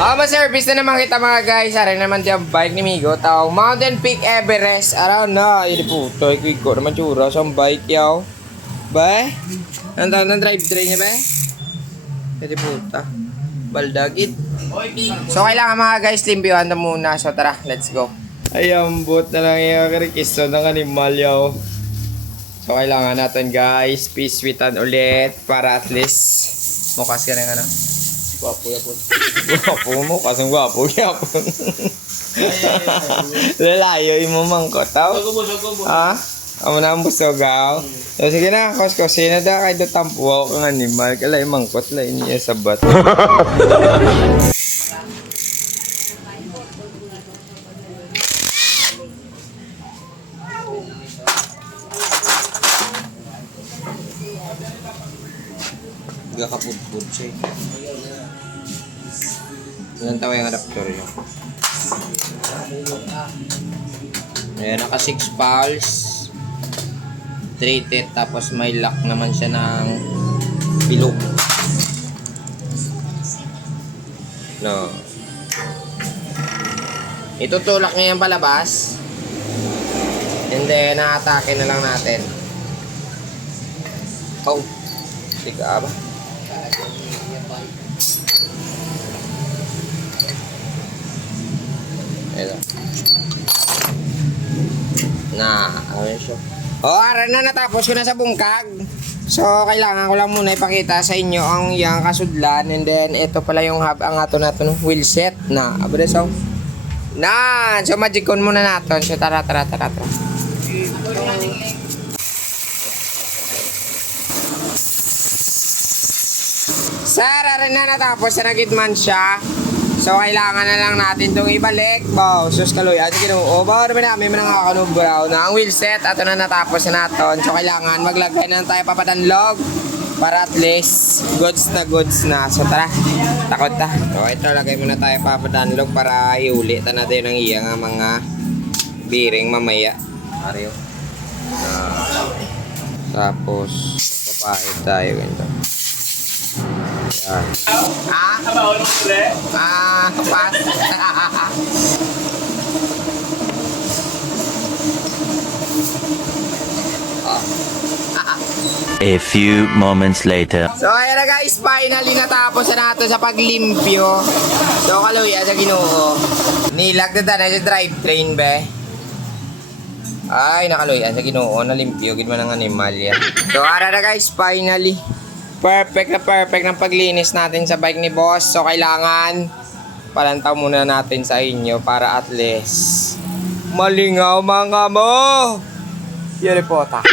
Ma-service na naman kita mga guys. Aray naman yung bike ni Migo. Tawag Mountain Peak Everest. Araw na. Yun po. Ito, quick ko naman tsura sa bike yaw. Ba? Ang tawag ng drive-train niya ba? Pwede puta. Baldagit. So kailangan mga guys, limpyohan na muna. So tara, let's go. Ay, ambot na lang yung karikisto ng animal yaw. So kailangan natin guys, piswitan ulit para at least mukas ka rin ano. Gwapo yapon. Gwapo mo, kasang gwapo yapon. Lalayo mo mangkot tao. Ha? Amo na ang busogaw. So sige na, kuskosin na da kay do tampuaw kang animal kalay mangkot la niya sabat. Gakapud-pud siya. Ilan tawa yung adapter yun? Ayan, naka 6 pulse. Treated, tapos may lock naman siya ng bilog. No. Itutulak niya yung palabas. And then, na-atake na lang natin. Oh. Tiga ba? Ito. Ano siya? Ara na, natapos ko na sa bungkag. So, kailangan ko lang muna ipakita sa inyo ang yung kasudlan. And then, ito pala yung hub, ang ato natin wheel set na. Abra so. So, magicon muna natin. So, tara. Sara rin na natapos na nagitman siya. So, kailangan na lang natin itong ibalik. Wow, sus kaloy. At kinuo. Bawa naman namin nangakanuburaw na ang wheel set. At na natapos na natin. So, kailangan maglagay na tayo papadanlog para at least goods na. So, tara. Takot ta. So, ito lagay muna tayo papadanlog para iulit na natin ang iyang mga bearing mamaya. Ariyo. Tapos, papahit tayo ganito. Pas. A few moments later. So ayan na guys, finally natapos na nato sa paglimpyo. So kaluya sa Ginoo. Nilagdada na sa drivetrain be. Ay nakaluya sa Ginoo, nalimpyo gid man ang animal yan. So ara na guys, finally. Perfect ng paglinis natin sa bike ni boss. So kailangan palantaw muna natin sa inyo para at least malingaw mga mo. Yun po ta.